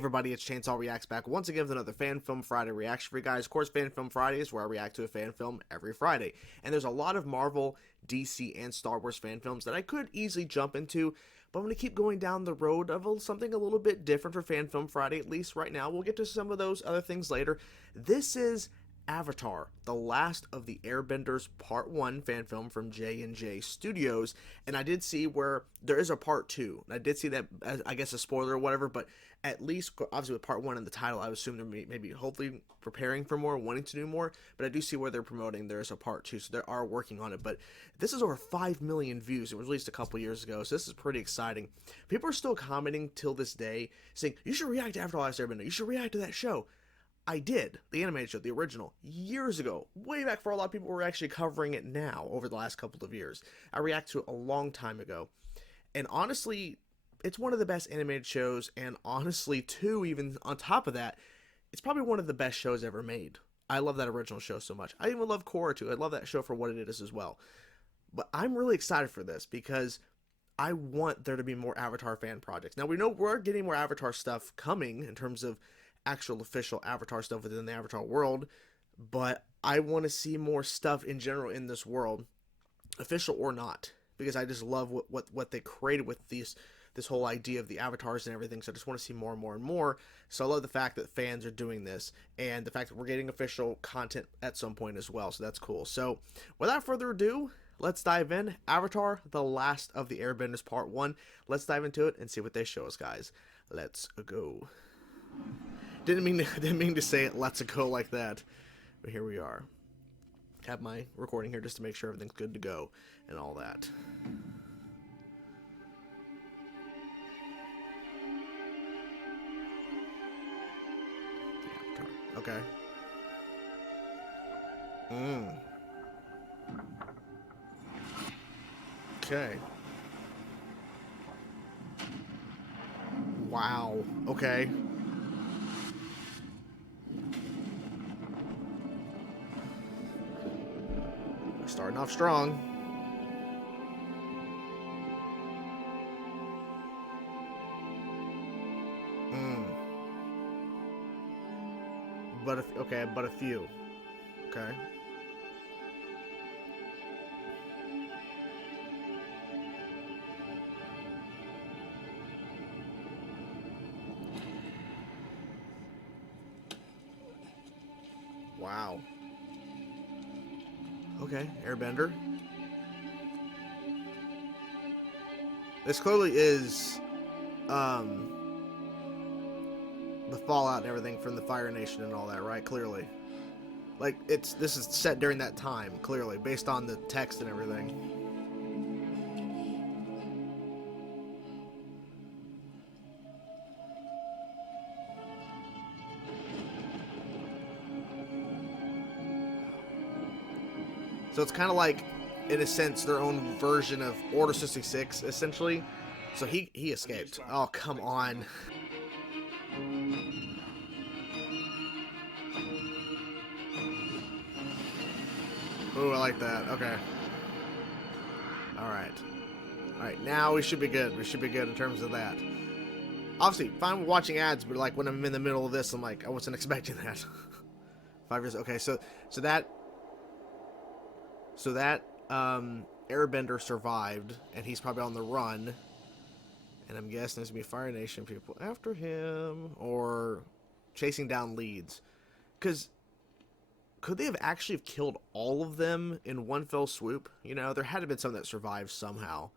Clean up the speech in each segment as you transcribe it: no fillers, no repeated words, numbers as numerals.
Everybody, it's Chainsaw Reacts back once again with another Fan Film Friday reaction for you guys. Of course, Fan Film Friday is where I react to a fan film every Friday. And there's a lot of Marvel, DC, and Star Wars fan films that I could easily jump into, but I'm going to keep going down the road of something a little bit different for Fan Film Friday, at least right now. We'll get to some of those other things later. This is Avatar, the last of the Airbenders Part 1 fan film from J&J Studios, and I did see where there is a Part 2. I did see that, as I guess a spoiler or whatever, but at least, obviously with Part 1 in the title, I would assume they're maybe hopefully preparing for more, wanting to do more, but I do see where they're promoting there is a Part 2, so they are working on it, but this is over 5 million views. It was released a couple years ago, so this is pretty exciting. People are still commenting till this day, saying, you should react to Avatar: The Last Airbender, you should react to that show. I did, the animated show, the original, years ago, way back for a lot of people who are actually covering it now over the last couple of years. I reacted to it a long time ago, and honestly, it's one of the best animated shows, and honestly, too, even on top of that, it's probably one of the best shows ever made. I love that original show so much. I even love Korra, too. I love that show for what it is as well. But I'm really excited for this, because I want there to be more Avatar fan projects. Now, we know we're getting more Avatar stuff coming in terms of actual official Avatar stuff within the Avatar world, but I want to see more stuff in general in this world, official or not, because I just love what they created with this whole idea of the avatars and everything. So I just want to see more and more and more. So I love the fact that fans are doing this, and the fact that we're getting official content at some point as well. So that's cool. So without further ado, let's dive in. Avatar: The Last of the Airbenders Part 1. Let's dive into it and see what they show us, guys. Let's go. Didn't mean to say it, let's go like that, but here we are. Have my recording here just to make sure everything's good to go and all that. The Avatar. Okay. Okay. Wow. Okay. Starting off strong. But a few. Okay. Wow. Okay, Airbender. This clearly is the fallout and everything from the Fire Nation and all that, right? Clearly. Like, this is set during that time, clearly, based on the text and everything. So it's kind of like, in a sense, their own version of Order 66, essentially. So he escaped. Oh, come on. Ooh, I like that. Okay. Alright. Alright, now we should be good. We should be good in terms of that. Obviously, fine with watching ads, but like when I'm in the middle of this, I'm like, I wasn't expecting that. 5 years. Okay, so that Airbender survived, and he's probably on the run. And I'm guessing there's going to be Fire Nation people after him, or chasing down leads. Because could they have actually killed all of them in one fell swoop? You know, there had to have been some that survived somehow.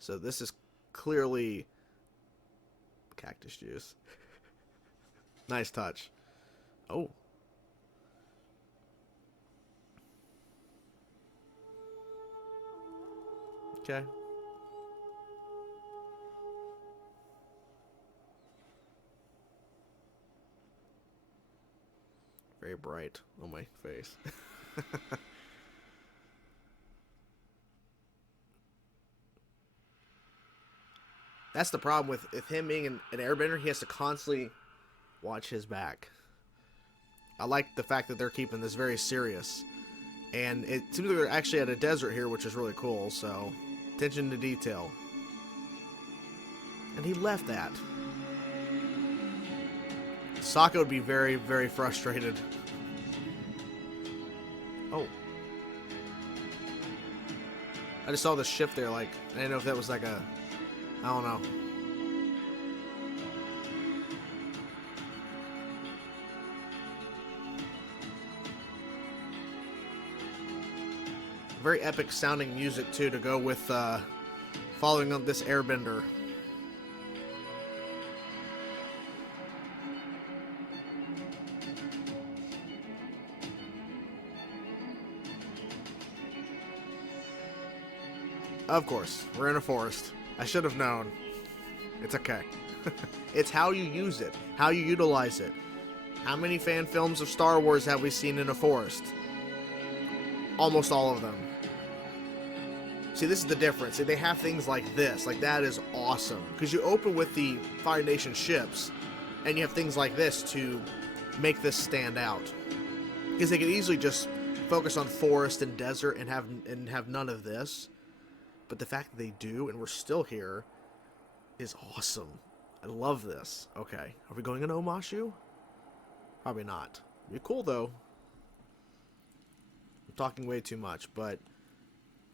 So this is clearly cactus juice. Nice touch. Oh. Okay. Very bright on my face. That's the problem with him being an airbender. He has to constantly watch his back. I like the fact that they're keeping this very serious. And it seems like they're actually at a desert here, which is really cool, so attention to detail. And he left that. Sokka would be very, very frustrated. Oh. I just saw the shift there, like, I didn't know if that was like a, I don't know. Very epic sounding music, too, to go with following up this Airbender. Of course, we're in a forest. I should have known. It's okay. It's how you use it, how you utilize it. How many fan films of Star Wars have we seen in a forest? Almost all of them. See, this is the difference. They have things like this. Like, that is awesome. Because you open with the Fire Nation ships, and you have things like this to make this stand out. Because they could easily just focus on forest and desert and have none of this. But the fact that they do, and we're still here, is awesome. I love this. Okay, are we going in Omashu? Probably not. Be cool, though. I'm talking way too much, but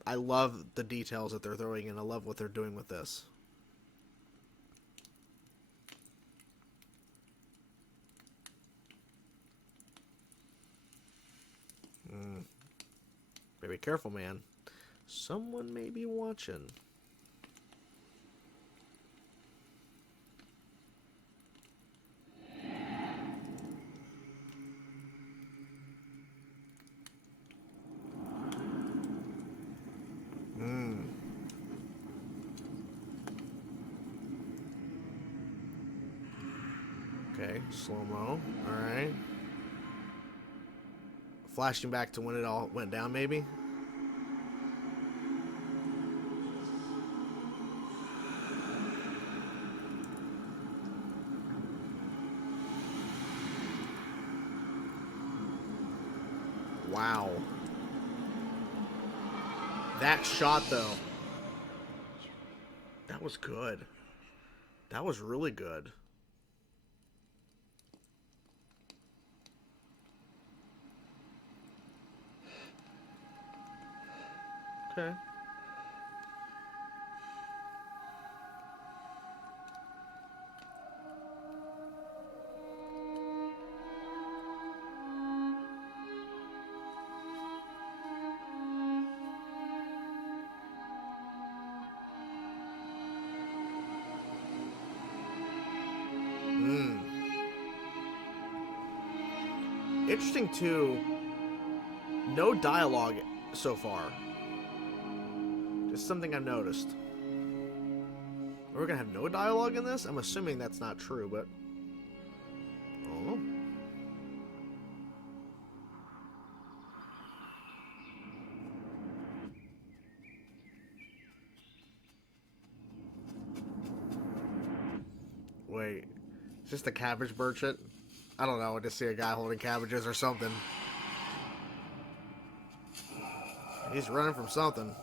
I love the details that they're throwing in. I love what they're doing with this. Better be careful, man. Someone may be watching. Okay, slow-mo. Alright. Flashing back to when it all went down, maybe? Wow. That shot, though. That was good. That was really good. Okay. Interesting, too. No dialogue so far. Just something I've noticed. We're gonna have no dialogue in this? I'm assuming that's not true, but... Oh. Wait. Is this the cabbage merchant? I don't know. I just see a guy holding cabbages or something. He's running from something.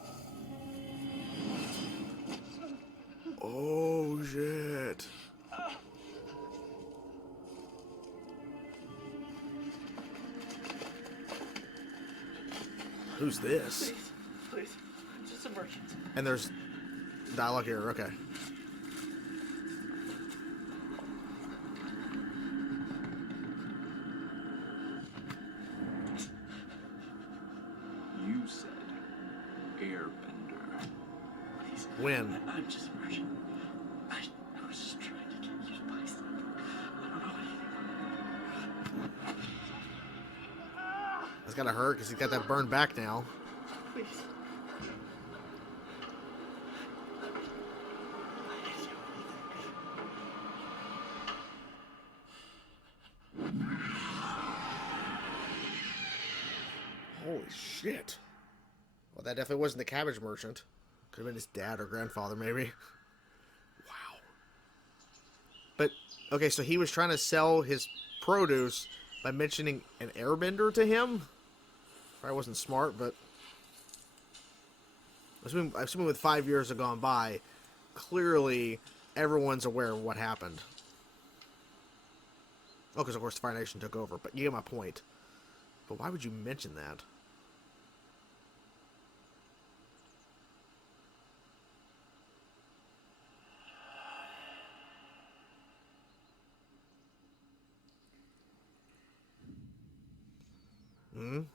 Oh, shit. Who's this? Please, please. I'm just a merchant. And there's dialogue here. Okay. You said Airbender. Please. When? I'm just a merchant. I was just trying to get you to buy something. I don't know anything. That's gotta hurt because he's got that burned back now. Please. Holy shit. Well, that definitely wasn't the cabbage merchant. Could have been his dad or grandfather, maybe. Wow. But, okay, so he was trying to sell his produce by mentioning an airbender to him? Probably wasn't smart, but... Assuming with 5 years have gone by, clearly everyone's aware of what happened. Oh, because of course the Fire Nation took over. But you get my point. But why would you mention that? Hmm? He's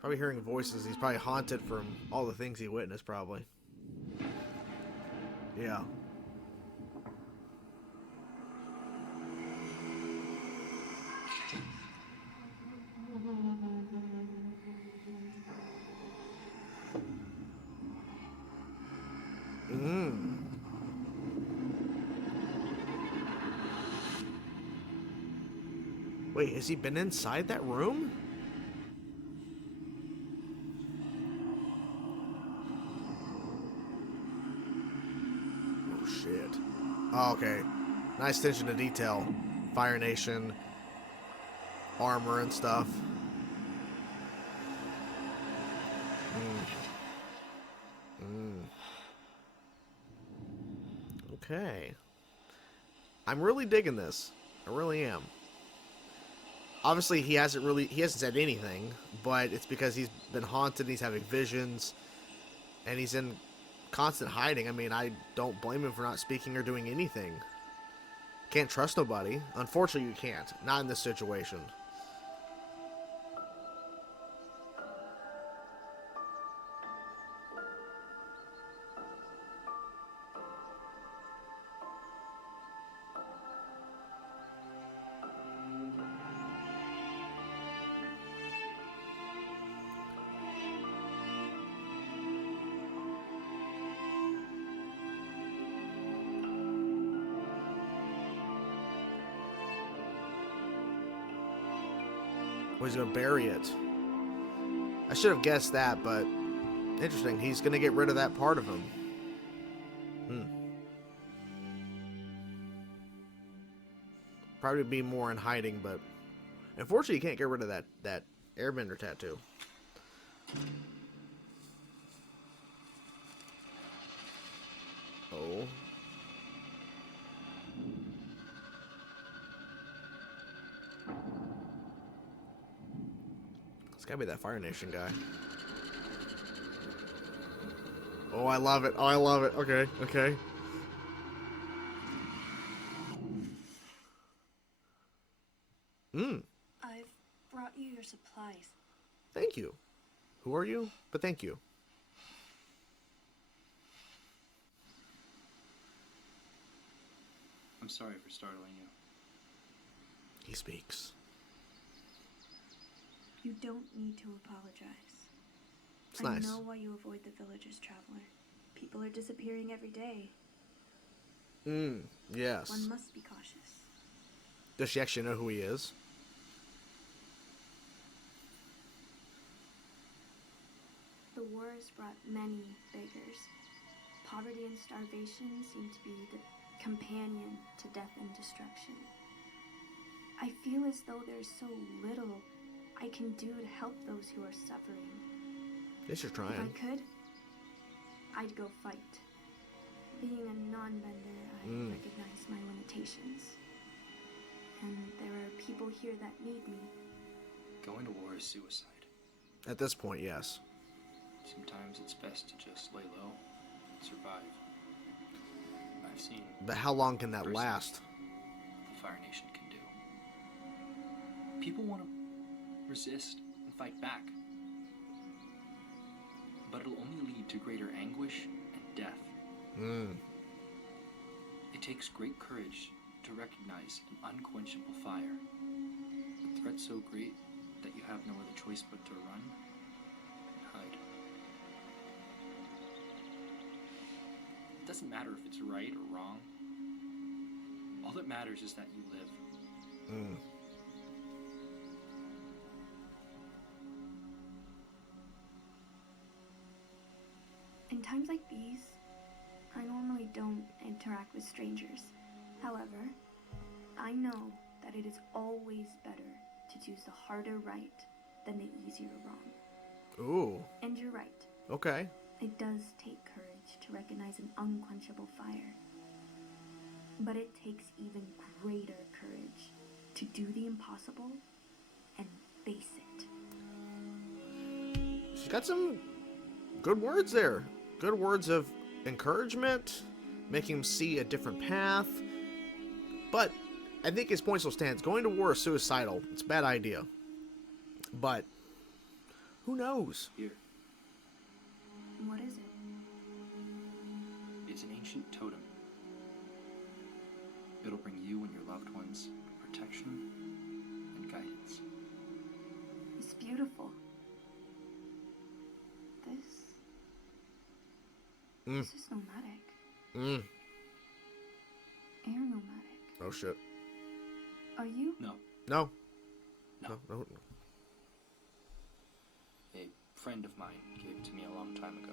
probably hearing voices. He's probably haunted from all the things he witnessed, probably. Yeah. Mm. Wait, has he been inside that room? Oh, shit. Oh, okay. Nice attention to detail. Fire Nation, armor and stuff. Mm. Okay. I'm really digging this. I really am. Obviously, he hasn't said anything, but it's because he's been haunted, he's having visions, and he's in constant hiding. I mean, I don't blame him for not speaking or doing anything. Can't trust nobody. Unfortunately, you can't. Not in this situation. Well, he's gonna bury it. I should have guessed that, but interesting. He's gonna get rid of that part of him. Hmm. Probably be more in hiding, but unfortunately, you can't get rid of that Airbender tattoo. Oh. It's gotta be that Fire Nation guy. Oh, I love it. Oh, I love it. Okay, okay. Hmm. I've brought you your supplies. Thank you. Who are you? But thank you. I'm sorry for startling you. He speaks. You don't need to apologize. It's nice. I know why you avoid the villagers, traveler. People are disappearing every day. Yes. One must be cautious. Does she actually know who he is? The war has brought many beggars. Poverty and starvation seem to be the companion to death and destruction. I feel as though there's so little I can do to help those who are suffering. Yes, you're trying. If I could, I'd go fight. Being a non-bender, I recognize my limitations. And there are people here that need me. Going to war is suicide. At this point, yes. Sometimes it's best to just lay low and survive. I've seen But how long can that Personally. last? what the Fire Nation can do. People want to resist and fight back. But it'll only lead to greater anguish and death. It takes great courage to recognize an unquenchable fire. A threat so great that you have no other choice but to run and hide. It doesn't matter if it's right or wrong. All that matters is that you live. In times like these, I normally don't interact with strangers. However, I know that it is always better to choose the harder right than the easier wrong. Ooh. And you're right. Okay. It does take courage to recognize an unquenchable fire. But it takes even greater courage to do the impossible and face it. She's got some good words there. Good words of encouragement, making him see a different path. But I think his point still stands. Going to war is suicidal. It's a bad idea. But who knows? Here, What is it? it's an ancient totem. It'll bring you and your loved ones protection and guidance. It's beautiful. This is nomadic. Air nomadic. Oh shit. Are you? No, No. No. No. a friend of mine gave it to me a long time ago.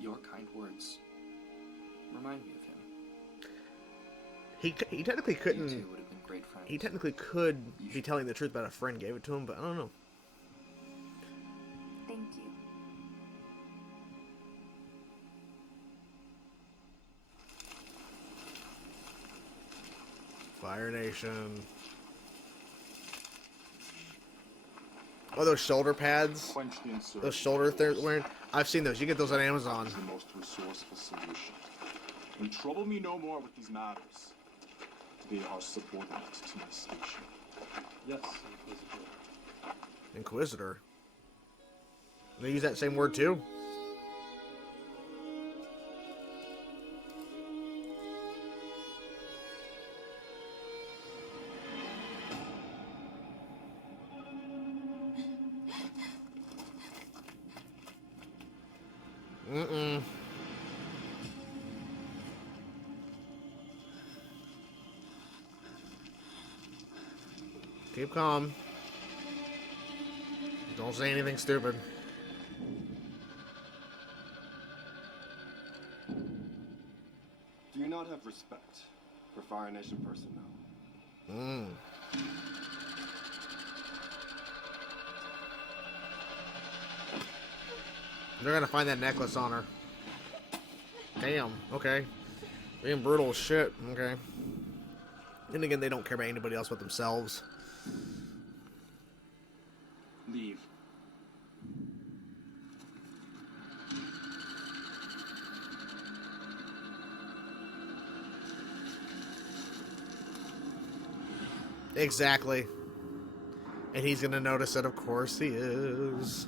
Your kind words remind me of him. He technically You couldn't. two would have been great friends. He technically could be telling the truth, but a friend gave it to him. But I don't know. Thank you. Fire Nation. Oh, those shoulder pads. Those shoulder they're wearing. I've seen those. You get those on Amazon. Is the most resourceful solution. And trouble me no more with these matters. They are subordinate to my station. Yes, Inquisitor. They use that same word too. Keep calm. Don't say anything stupid. Do you not have respect for Fire Nation personnel? They're gonna find that necklace on her. Damn, okay. Being brutal as shit, okay. And again, they don't care about anybody else but themselves. Leave. Exactly. And he's gonna notice it, of course he is.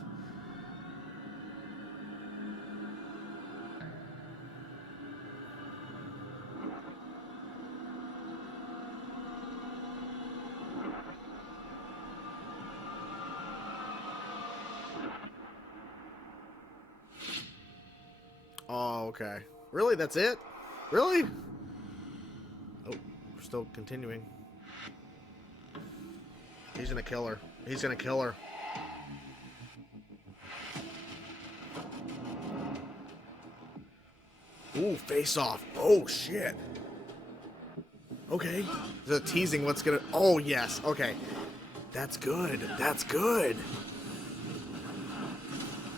Oh, okay. Really? That's it? Really? Oh, we're still continuing. He's gonna kill her. He's gonna kill her. Ooh, face off. Oh, shit. Okay. They're teasing what's gonna... Oh, yes. Okay. That's good. That's good.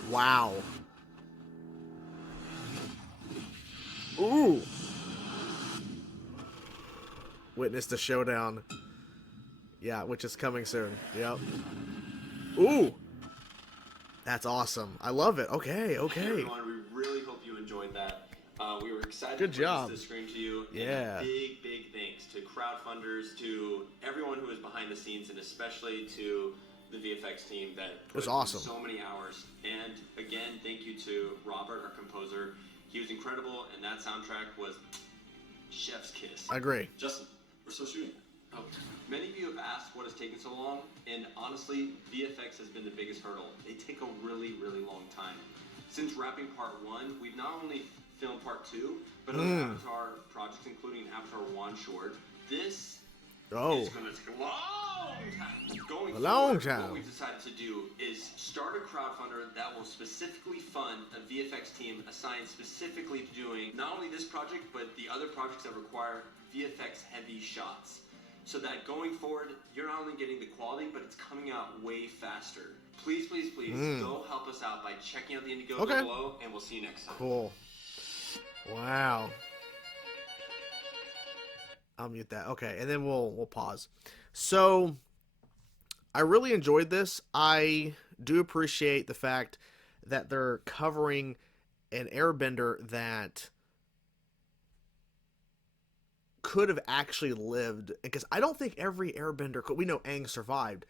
Wow. Ooh. Witness the showdown. Yeah, which is coming soon. Yep. Ooh. That's awesome. I love it. Okay, okay. Hey everyone, we really hope you enjoyed that. We were excited Good to job. bring this to the screen to you. Yeah. And a big, big thanks to crowdfunders, to everyone who was behind the scenes, and especially to the VFX team that was put in awesome. so many hours. And again, thank you to Robert, our composer. He was incredible, and that soundtrack was chef's kiss. I agree. Justin, we're still shooting. Oh, many of you have asked what has taken so long, and honestly, VFX has been the biggest hurdle. They take a really, really long time. Since wrapping part 1, we've not only filmed part 2, but other Avatar projects, including Avatar 1 short. This is going to take a long time. Going forward, what we've decided to do is start a crowdfunder that will specifically fund a VFX team assigned specifically to doing not only this project, but the other projects that require VFX heavy shots. So that going forward, you're not only getting the quality, but it's coming out way faster. Please, please, please, go help us out by checking out the Indiegogo below, and we'll see you next time. Cool. Wow. I'll mute that. Okay, and then we'll pause. So I really enjoyed this. I do appreciate the fact that they're covering an airbender that could have actually lived, because I don't think every airbender could. We know Aang survived,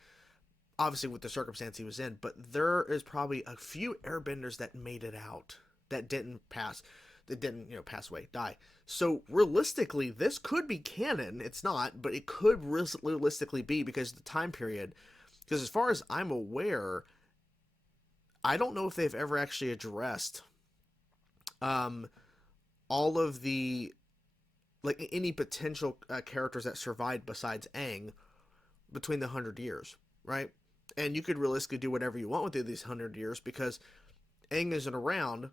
obviously with the circumstance he was in, but there is probably a few airbenders that made it out, that didn't pass, that didn't, pass away, die. So realistically, this could be canon. It's not, but it could realistically be, because the time period, because as far as I'm aware, I don't know if they've ever actually addressed all of the, like, any potential characters that survived besides Aang between the 100 years, right? And you could realistically do whatever you want with these 100 years, because Aang isn't around.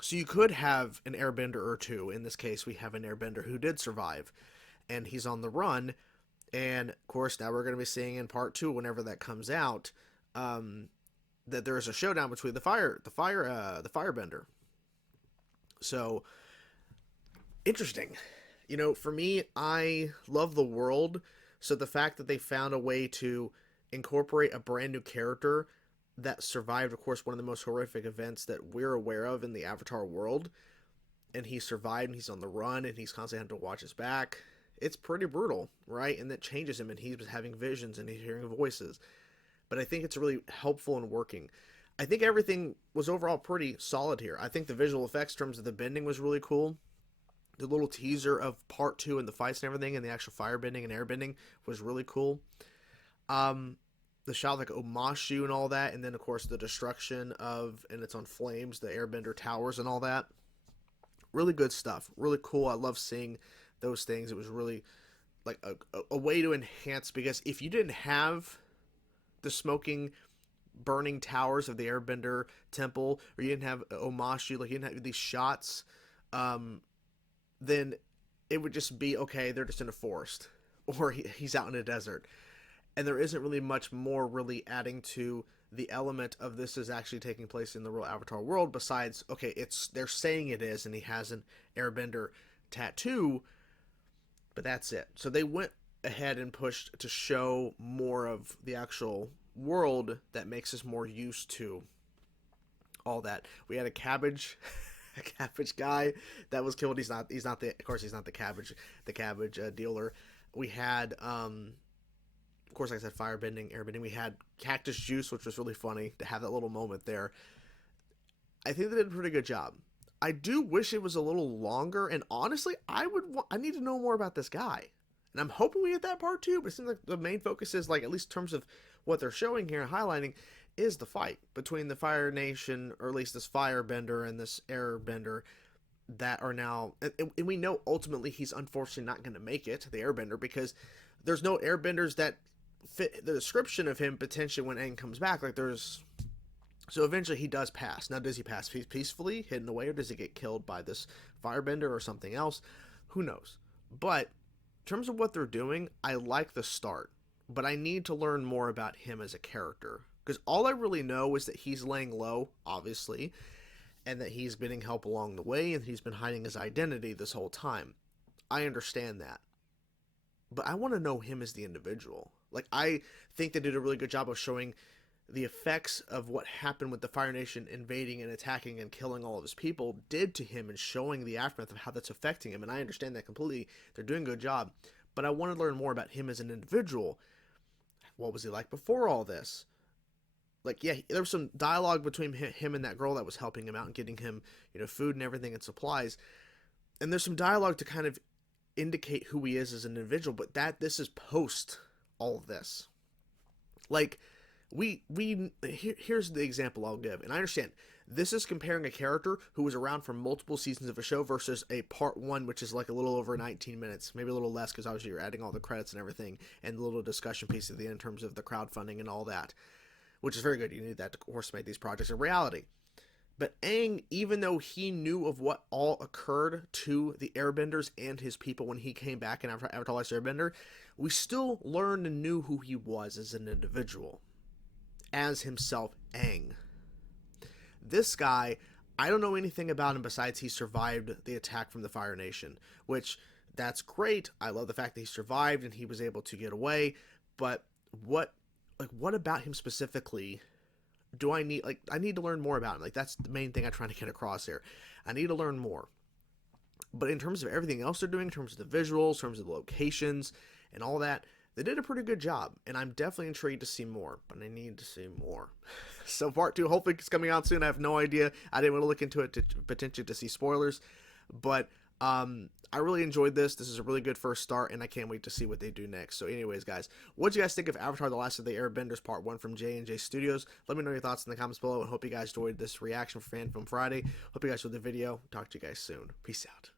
So you could have an airbender or two. In this case, we have an airbender who did survive, and he's on the run. And of course, now we're going to be seeing in part 2, whenever that comes out, that there is a showdown between the firebender. So interesting. For me, I love the world. So the fact that they found a way to incorporate a brand new character that survived, of course, one of the most horrific events that we're aware of in the Avatar world, and he survived, and he's on the run, and he's constantly having to watch his back. It's pretty brutal, right? And that changes him, and he's having visions, and he's hearing voices. But I think it's really helpful in working. I think everything was overall pretty solid here. I think the visual effects in terms of the bending was really cool. The little teaser of part 2 and the fights and everything, and the actual firebending and airbending was really cool. The shot like Omashu and all that, and then of course the destruction of, and it's on flames, the airbender towers and all that. Really good stuff. Really cool. I love seeing those things. It was really like a way to enhance, because if you didn't have the smoking, burning towers of the airbender temple, or you didn't have Omashu, like you didn't have these shots, then it would just be, okay, they're just in a forest, or he's out in a desert. And there isn't really much more really adding to the element of this is actually taking place in the real Avatar world, besides, okay, they're saying it is, and he has an airbender tattoo, but that's it. So they went ahead and pushed to show more of the actual world that makes us more used to all that. We had a cabbage guy that was killed. He's not the cabbage dealer. We had of course, like I said, firebending, airbending. We had cactus juice, which was really funny to have that little moment there. I think they did a pretty good job. I do wish it was a little longer, and honestly, I need to know more about this guy. And I'm hoping we get that part 2, but it seems like the main focus is, like, at least in terms of what they're showing here and highlighting, is the fight between the Fire Nation, or at least this firebender and this airbender, that are now, and we know ultimately he's unfortunately not going to make it, the airbender, because there's no airbenders that fit the description of him potentially when Aang comes back. Like, so eventually he does pass. Now, does he pass peacefully, hidden away, or does he get killed by this firebender or something else? Who knows? But in terms of what they're doing, I like the start, but I need to learn more about him as a character, because all I really know is that he's laying low, obviously, and that he's getting help along the way, and he's been hiding his identity this whole time. I understand that, but I want to know him as the individual. Like, I think they did a really good job of showing the effects of what happened with the Fire Nation invading and attacking and killing all of his people did to him, and showing the aftermath of how that's affecting him. And I understand that completely. They're doing a good job. But I want to learn more about him as an individual. What was he like before all this? Like, yeah, there was some dialogue between him and that girl that was helping him out and getting him, food and everything and supplies. And there's some dialogue to kind of indicate who he is as an individual, but this is post all of this. Like, here's the example I'll give, and I understand this is comparing a character who was around for multiple seasons of a show versus a part 1, which is like a little over 19 minutes, maybe a little less, because obviously you're adding all the credits and everything, and the little discussion piece at the end in terms of the crowdfunding and all that, which is very good. You need that to, of course, make these projects a reality. But Aang, even though he knew of what all occurred to the Airbenders and his people when he came back in Avatar Last Airbender, we still learned and knew who he was as an individual, as himself, Aang. This guy, I don't know anything about him besides he survived the attack from the Fire Nation, which that's great. I love the fact that he survived and he was able to get away. But what about him specifically do I need? Like, I need to learn more about him. Like, that's the main thing I'm trying to get across here. I need to learn more. But in terms of everything else they're doing, in terms of the visuals, in terms of the locations, and all that, they did a pretty good job. And I'm definitely intrigued to see more. But I need to see more. So part 2, hopefully it's coming out soon. I have no idea. I didn't want to look into it to potentially to see spoilers. But I really enjoyed this. This is a really good first start, and I can't wait to see what they do next. So anyways, guys, what do you guys think of Avatar: The Last of the Airbenders Part 1 from J&J Studios? Let me know your thoughts in the comments below, and hope you guys enjoyed this reaction for Fan Film Friday. Hope you guys enjoyed the video. Talk to you guys soon. Peace out.